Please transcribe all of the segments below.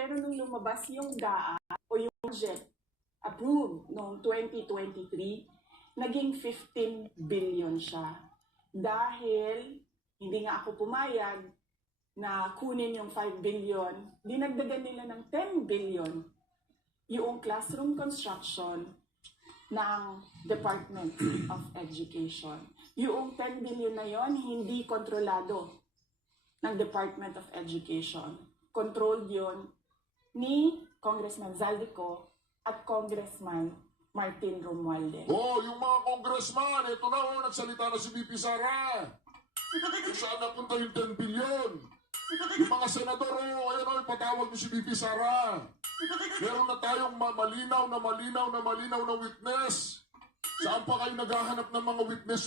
Pero nung lumabas yung DAA o yung budget approved noong 2023, naging 15 billion siya. Dahil hindi nga ako pumayag na kunin yung 5 billion, dinagdagan nila ng 10 billion yung classroom construction ng Department of Education. Yung 10 billion na yon hindi kontrolado ng Department of Education. Controlled yon ni Congressman Zaldico at Congressman Martin Romualdez. Oh, yung mga congressman, ito na nagsalita na si VP Sara. Kung saan napunta yung 10 billion. Yung mga senador, ayun ipatawag niyo si VP Sara. Meron na tayong malinaw na witness. Saan pa kayo naghahanap ng mga witness,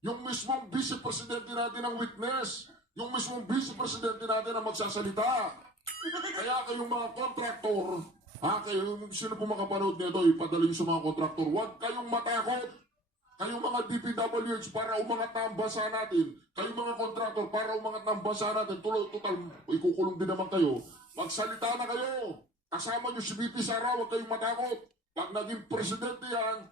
Yung mismong vice-presidente natin ang witness. Yung mismong vice-presidente natin ang magsasalita. Kaya kayong mga kontraktor, sino po makapanood nito, ipadala nyo sa mga kontraktor, huwag kayong matakot. Kayong mga DPWH para umangat na ang bansa natin. Kayong mga kontraktor para umangat na ang bansa natin. Total, ikukulong din naman kayo. Magsalita na kayo. Kasama nyo si VP Sara, huwag kayong matakot. Pag naging presidente yan,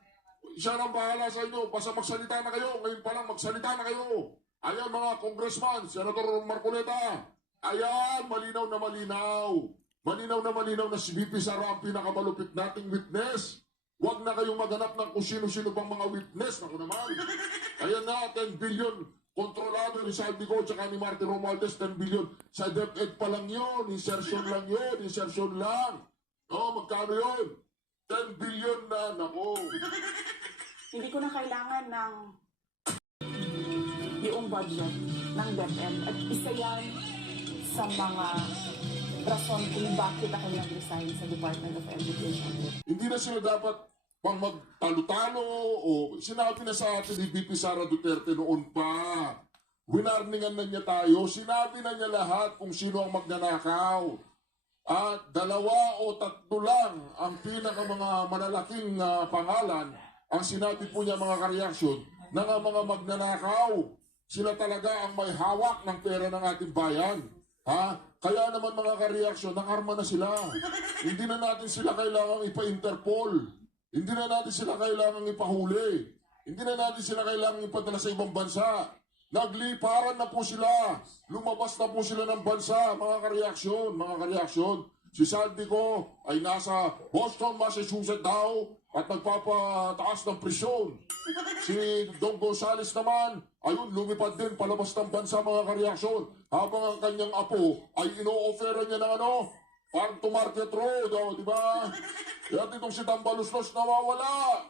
siya nang bahala sa inyo. Basta magsalita na kayo. Ngayon pa lang, magsalita na kayo. Ayan mga congressman, Senator Marcoleta. Ayan, malinaw na malinaw. Malinaw na si VP Sara ang pinakamalupit nating witness. Huwag na kayong maghanap ng kung sino-sino pang mga witness. Naku naman. Ayan na, 10 billion. Kontrolado ni Saldico at ni Martin Romualdez, 10 billion. Sa DepEd pa lang yun. Insertion lang. No, magkano yun? 10 billion na. Naku. Hindi ko na kailangan ng yung budget ng DepEd. At isa yan sa mga rason kung bakit ako nag-resign sa Department of Education. Hindi na sila dapat pang magtalo-talo o sinabi na sa atin ni VP Sara Duterte noon pa. Winarningan na niya tayo. Sinabi na niya lahat kung sino ang magnanakaw. At 2 o 3 lang ang pinaka mga malalaking pangalan ang sinabi po niya mga kareaksyon na mga magnanakaw. Sila talaga ang may hawak ng pera ng ating bayan. Kaya naman mga kareaksyon, nakarma na sila. Hindi na natin sila kailangang ipa-Interpol. Hindi na natin sila kailangang ipahuli. Hindi na natin sila kailangang ipadala sa ibang bansa. Nagliparan na po sila. Lumabas na po sila ng bansa, mga kareaksyon. Si Saldico ay nasa Boston, Massachusetts daw at nagpapataas ng presyon. Si Don Gonzales naman, ayun, lumipad din palabas ng bansa mga kareaksyon. Habang ang kanyang apo ay ino-offera niya ng parang to Market Road, di ba? Kaya itong si Tambaluslos nawawala.